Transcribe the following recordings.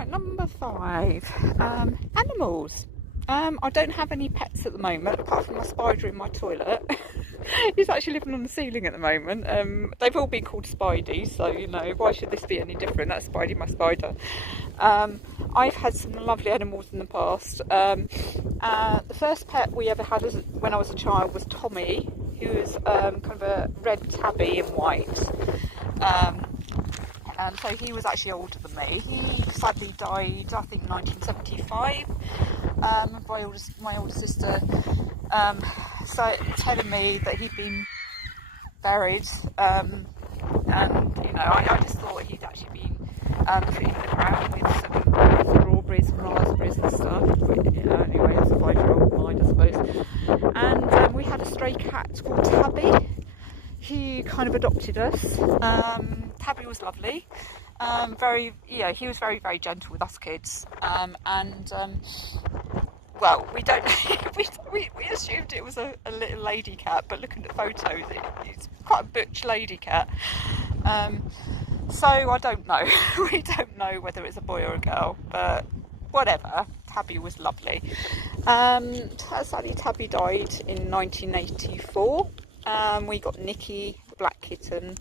Right, number 5, animals. I don't have any pets at the moment, apart from my spider in my toilet. He's actually living on the ceiling at the moment. They've all been called Spidey, so you know, why should this be any different? That's Spidey, my spider. I've had some lovely animals in the past. The first pet we ever had when I was a child was Tommy, who was kind of a red tabby in white. And so he was actually older than me. He sadly died, I think, 1975. My older sister, so telling me that he'd been buried, and you know, I just thought he'd actually been put in the ground with some strawberries and raspberries and stuff. You know, anyway, that's a 5-year-old mind, I suppose. And we had a stray cat called Tabby. He kind of adopted us. Tabby was lovely. He was very, very gentle with us kids. Well, we don't. we assumed it was a little lady cat, but looking at photos, it's quite a butch lady cat. So I don't know. We don't know whether it's a boy or a girl, but whatever. Tabby was lovely. Sadly, Tabby died in 1984. We got Nikki, the black kitten.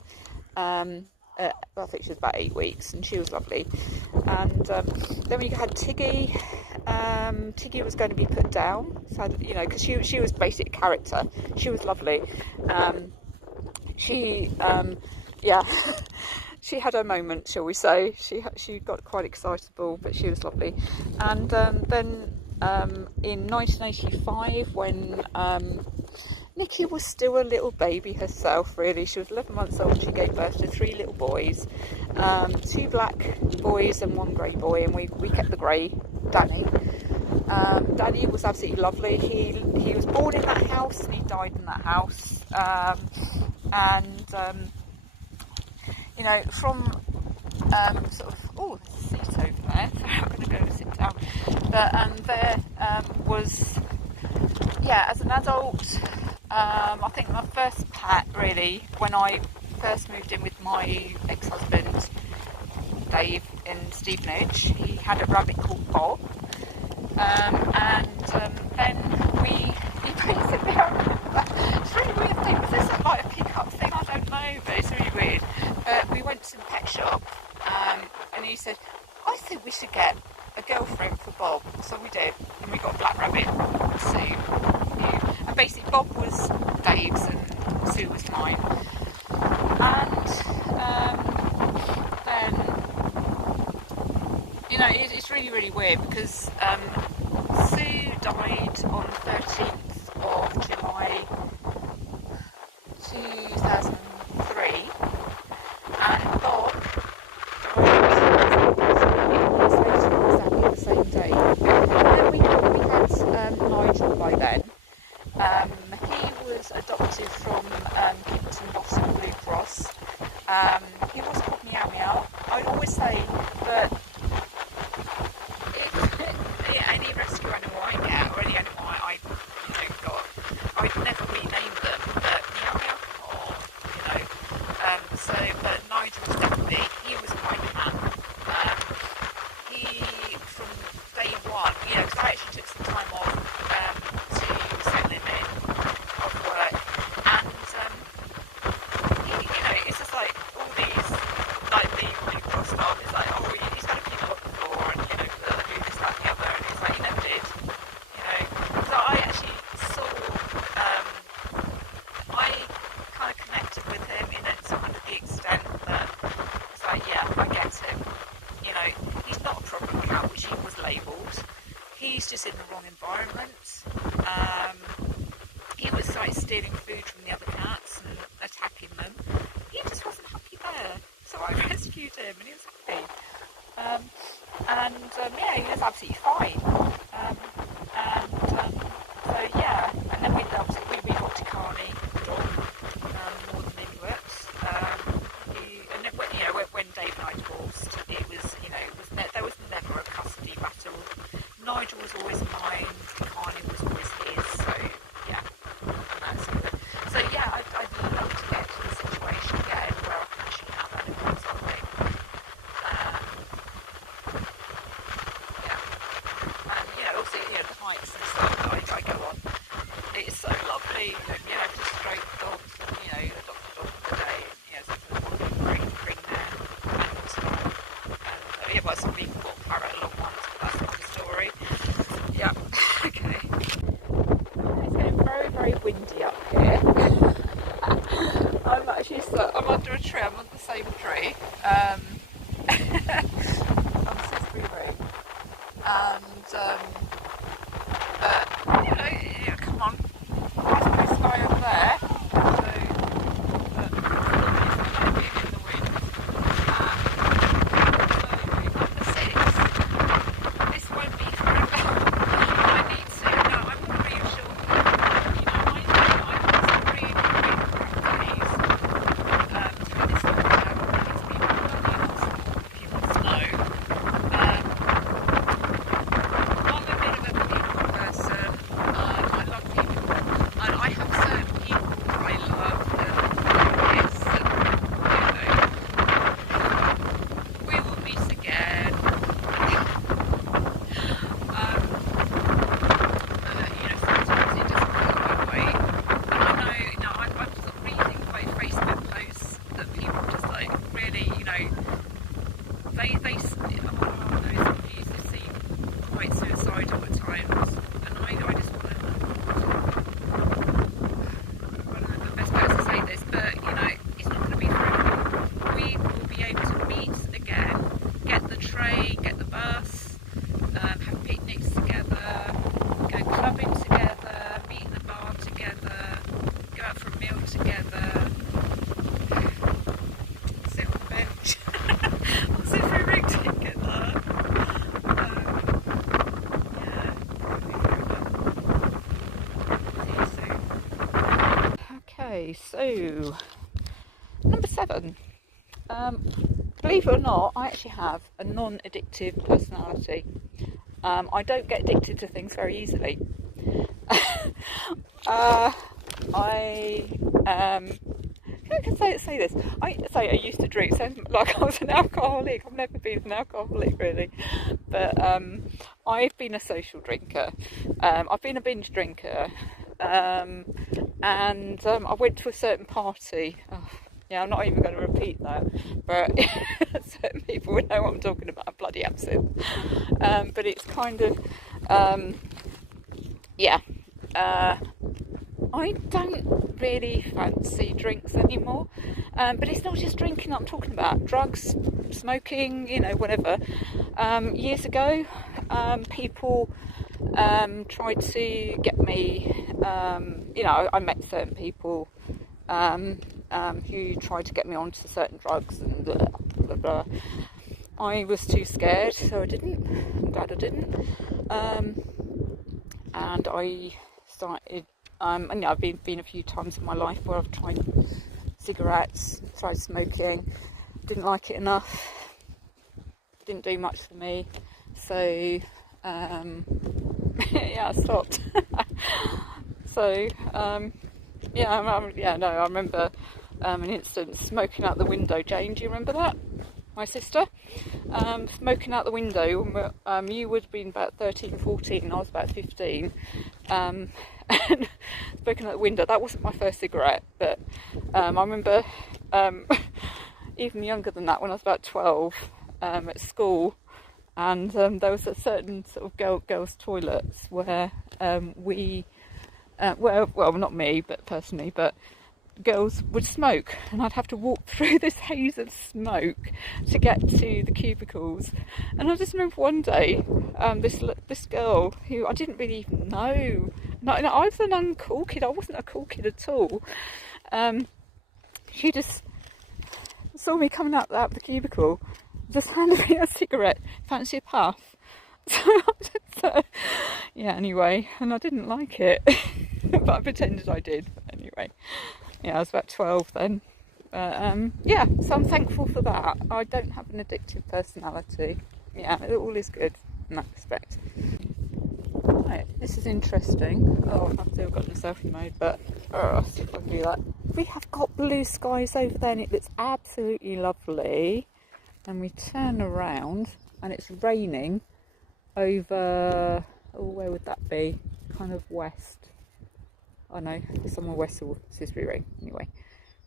I think she was about 8 weeks, and she was lovely. And then we had Tiggy. Tiggy was going to be put down, so you know, because she was basic character. She was lovely. She had her moment, shall we say. She got quite excitable, but she was lovely. And then in 1985, when Nikki was still a little baby herself, really. She was 11 months old. She gave birth to 3 little boys, 2 black boys and 1 grey boy, and we kept the grey, Danny. Danny was absolutely lovely. He was born in that house and he died in that house. You know, from sort of, oh, there's a seat over there, so I'm going to go and sit down. But there was, yeah, as an adult, I think my first pet, really, when I first moved in with my ex-husband, Dave, in Stevenage, he had a rabbit called Bob. Then he basically, I remember, it's a really weird thing, was this like a pick-up thing? I don't know, but it's really weird. We went to the pet shop, and he said, I think we should get a girlfriend for Bob. So we did, and we got a black rabbit, Sue. And basically Bob was Dave's and Sue was mine. And then, you know, it's really, really weird because Sue died on the 13th of July 2003, and Bob died exactly the same day. And then we had Nigel by then. He was adopted from Kimpton Bottom Blue Cross. He was called Meow Meow. I'd always say that any rescue animal I get, or any animal I got, I'd never rename them, but Meow Meow, but Nigel was definitely, he was my cat. He, from day one, because I actually took some time off to settle him in of work, and it's just like all these, like the Blue Cross stuff, it's like, oh, he's had a few dog before, and do this, that, and the other, and it's like, he never did, so I actually saw, I kind of connected with him in it to kind of the extent that it's like, yeah, I get him, he's not a problem cat, which he was labelled, he's just in the wrong environment. He was like stealing food from the other cats and attacking them. He just wasn't happy there, so I rescued him and he was happy. He was absolutely fine. And then we got Tikani, the dog, more than Inuit. And then when Dave and I divorced, there was never a custody battle. Nigel was always mine, Tikani was always his, so yeah, and that's good. So yeah, I'd love to get to the situation again where I can actually have animals on me. obviously, you have to stroke dogs and, you know, adopt a dog for the day. You know, so it's a bring there. And yeah, but some people got parrot along ones, but that's another story. Yeah, okay. It's getting very, very windy up here. I'm actually I'm under a tree. I'm on the same tree. On Cissbury Road. And you know, yeah, come on. Nice blue sky over there. So, being in the wind. Number 6. This won't be forever. I need to. No, I'm not reassured. You know, I've had some really, really crap days. Through this lockdown, and it's been bloody awful. If you want to know. I'm a bit of a people person. I love people, and I have certain people that I love, and yes, and, you know, we will meet again. You know, sometimes it doesn't feel that way, and I know, you know, I'm sort of reading like Facebook posts that people just like really, you know, they some abusers seem quite suicidal at times, and I just want to, I don't know the best way to say this, but you know, it's not going to be forever. We will be able to meet again, get the train, get the bus, have picnics together, go clubbing together, meet in the bar together, go out for a meal together, sit on the bench. I'll sit through ring together. Yeah, see you soon. Okay, so number 7. Believe it or not, I actually have a non-addictive personality. I don't get addicted to things very easily. I can say this. I used to drink. Sounds like I was an alcoholic. I've never been an alcoholic really, but I've been a social drinker. I've been a binge drinker, and I went to a certain party. Oh, yeah, I'm not even going to repeat that, but certain people would know what I'm talking about. Bloody absinthe. But it's kind of, yeah. I don't really fancy drinks anymore, but it's not just drinking I'm talking about. Drugs, smoking, you know, whatever. Years ago, people tried to get me, you know, I met certain people who tried to get me onto certain drugs and blah, blah, blah. I was too scared, so I didn't. I'm glad I didn't. And I started, and yeah, I've been a few times in my life where I've tried cigarettes, tried smoking, didn't like it enough, didn't do much for me, so yeah, I stopped. So yeah, I remember an instance smoking out the window. Jane, do you remember that? My sister, smoking out the window. You would have been about 13, 14, I was about 15, and smoking out the window. That wasn't my first cigarette, but I remember even younger than that, when I was about 12, at school, and there was a certain sort of girls' toilets where well, not me, but personally, but girls would smoke, and I'd have to walk through this haze of smoke to get to the cubicles. And I just remember one day, this girl who I didn't really even know, I was an uncool kid, I wasn't a cool kid at all, she just saw me coming out the cubicle, just handed me a cigarette. Fancy a puff? So yeah, anyway, and I didn't like it, but I pretended I did. But anyway, yeah, I was about 12 then. Yeah, so I'm thankful for that. I don't have an addictive personality. Yeah, it all is good in that respect. Right, this is interesting. Oh, I've still got in selfie mode, but I'll see if I can do that. We have got blue skies over there, and it looks absolutely lovely. And we turn around, and it's raining over, oh, where would that be? Kind of west. I know somewhere west of Cissbury Ring anyway.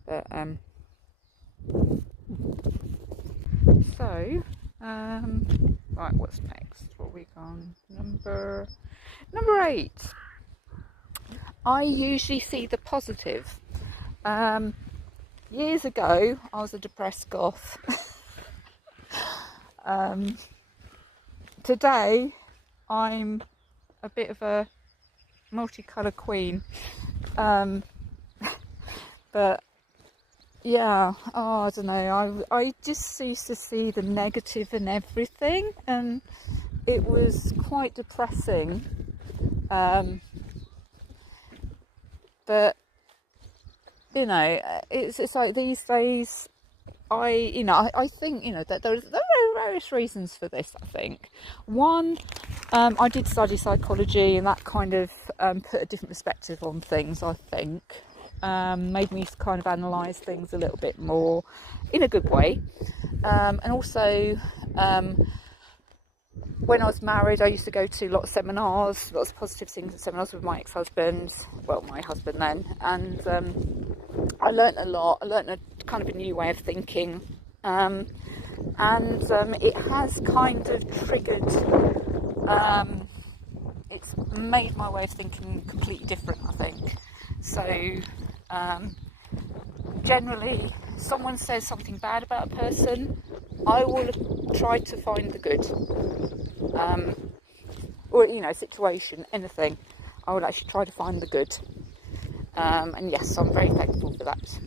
But so right, what's next? What are we on? Number 8. I usually see the positive. Years ago, I was a depressed goth. Today, I'm a bit of a multicolour queen. But yeah, I don't know. I just used to see the negative in everything, and it was quite depressing. But you know, it's like these days, I think, that there are various reasons for this. I think one, I did study psychology, and that kind of put a different perspective on things. I think made me kind of analyse things a little bit more in a good way, and also. When I was married, I used to go to lots of seminars, lots of positive things at seminars with my ex-husband, well, my husband then, and I learnt a lot. I learnt a kind of a new way of thinking, and it has kind of triggered, it's made my way of thinking completely different, I think. So, generally, someone says something bad about a person, I will try to find the good. Or situation, anything, I would actually try to find the good, and yes, I'm very thankful for that.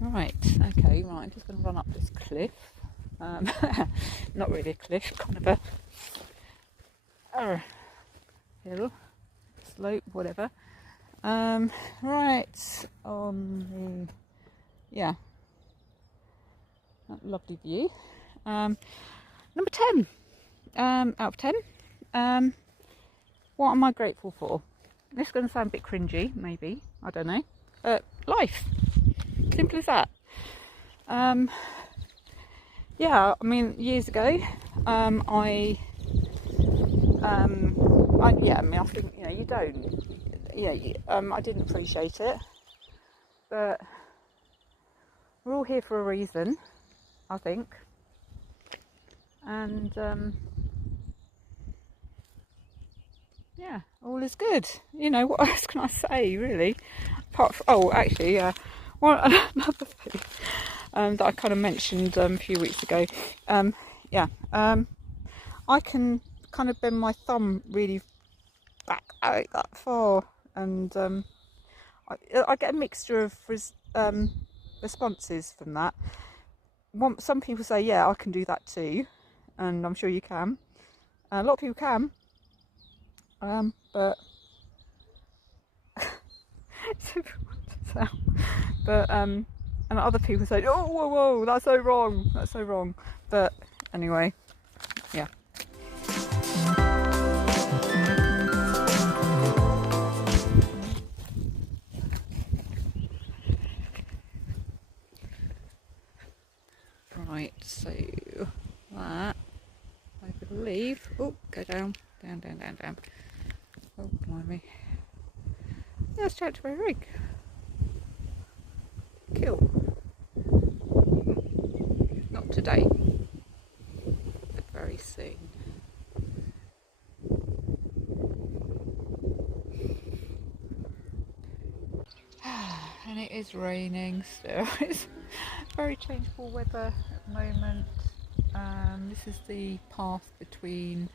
Right, I'm just going to run up this cliff. Not really a cliff, kind of a hill, slope, whatever. Right on the, that lovely view. Number 10, out of 10. What am I grateful for? This is going to sound a bit cringy, maybe, I don't know. Life, simple as that. I mean, years ago, I think, you don't, I didn't appreciate it, but we're all here for a reason, I think, and, all is good. What else can I say, really? Apart from, another thing that I kind of mentioned a few weeks ago. I can kind of bend my thumb really back out that far, and I get a mixture of responses from that. Some people say, yeah, I can do that too, and I'm sure you can. A lot of people can, but it's difficult to tell. But and other people say, oh, whoa, that's so wrong. But anyway, yeah. Right, so that, I believe, go down. Oh, blimey. That's Cissbury Ring. Cool. Not today, but very soon. And it is raining still. It's very changeable weather at the moment. This is the path between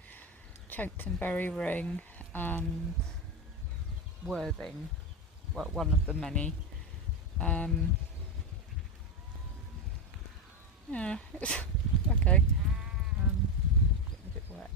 Cissbury Ring and Worthing. Well, one of the many. It's okay. Getting a bit wet.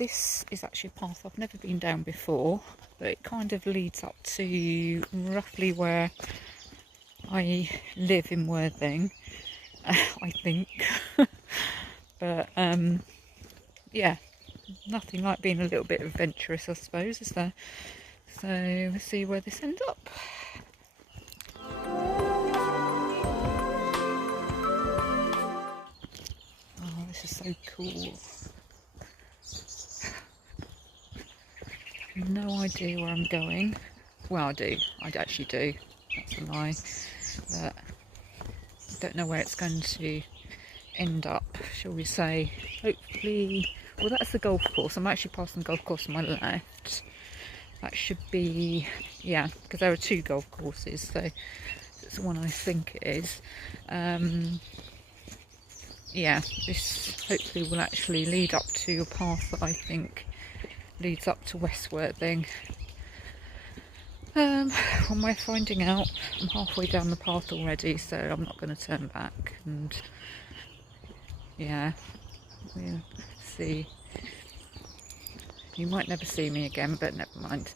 this is actually a path I've never been down before, but it kind of leads up to roughly where I live in Worthing, I think. But yeah, nothing like being a little bit adventurous, I suppose, is there? So we'll see where this ends up. Oh, this is so cool. No idea where I'm going. Well, I do. I actually do. That's a lie. But I don't know where it's going to end up, shall we say. Hopefully, well, that's the golf course. I'm actually passing the golf course on my left. That should be, yeah, because there are 2 golf courses, so it's the one I think it is. Yeah, this hopefully will actually lead up to a path that I think leads up to West Worthing. When we're finding out, I'm halfway down the path already, so I'm not going to turn back. And yeah, we'll see. You might never see me again, but never mind.